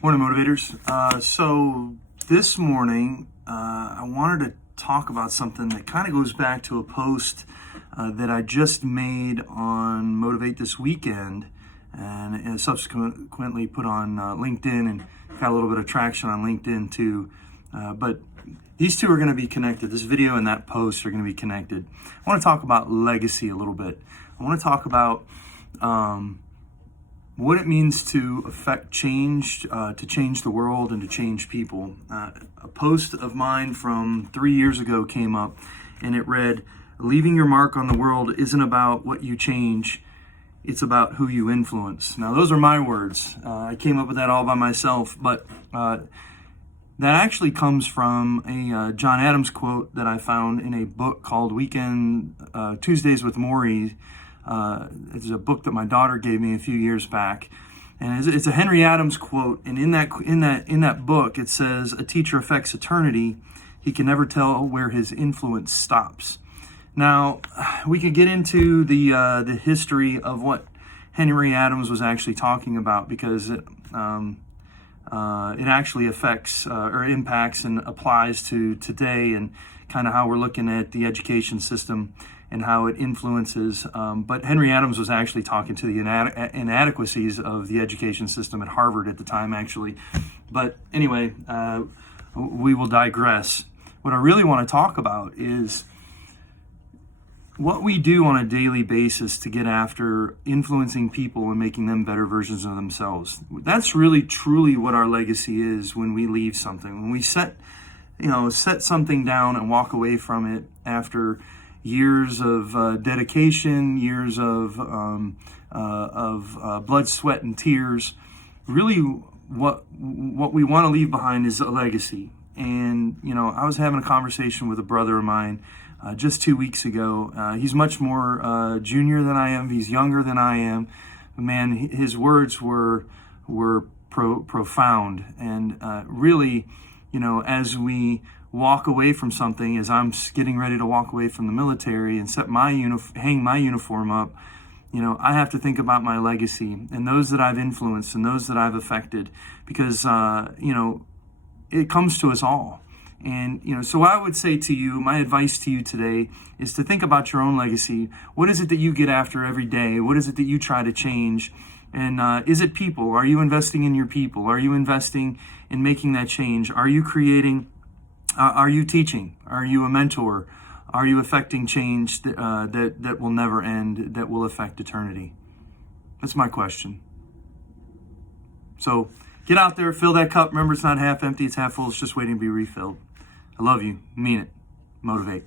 Morning, motivators. So this morning, I wanted to talk about something that kind of goes back to a post that I just made on Motivate This Weekend, and subsequently put on LinkedIn, and got a little bit of traction on LinkedIn too. But these two are going to be connected. This video and that post are going to be connected. I want to talk about legacy a little bit. I want to talk about what it means to affect change, to change the world and to change people. A post of mine from 3 years ago came up, and it read, "Leaving your mark on the world isn't about what you change, it's about who you influence." Now, those are my words. I came up with that all by myself, but that actually comes from a John Adams quote that I found in a book called Tuesdays with Maury. It's a book that my daughter gave me a few years back, and it's a Henry Adams quote. And in that book, it says, "A teacher affects eternity. He can never tell where his influence stops." Now, we could get into the history of what Henry Adams was actually talking about, because it actually affects or impacts and applies to today, and kind of how we're looking at the education system and how it influences. But Henry Adams was actually talking to the inadequacies of the education system at Harvard at the time, actually. But anyway, we will digress. What I really want to talk about is what we do on a daily basis to get after influencing people and making them better versions of themselves. That's really, truly what our legacy is when we leave something. When we set something down and walk away from it after years of dedication, years of blood, sweat, and tears. Really, what we want to leave behind is a legacy. And I was having a conversation with a brother of mine just 2 weeks ago. He's much more junior than I am. He's younger than I am. But man, his words were profound. And really, as we walk away from something, as I'm getting ready to walk away from the military and hang my uniform up, I have to think about my legacy and those that I've influenced and those that I've affected, because it comes to us all. And so I would say to you, my advice to you today is to think about your own legacy. What is it that you get after every day? What is it that you try to change? And is it people? Are you investing in your people? Are you investing in making that change? Are you creating? Are you teaching? Are you a mentor? Are you affecting change that will never end, that will affect eternity? That's my question. So get out there, fill that cup. Remember, it's not half empty, it's half full. It's just waiting to be refilled. I love you. Mean it. Motivate.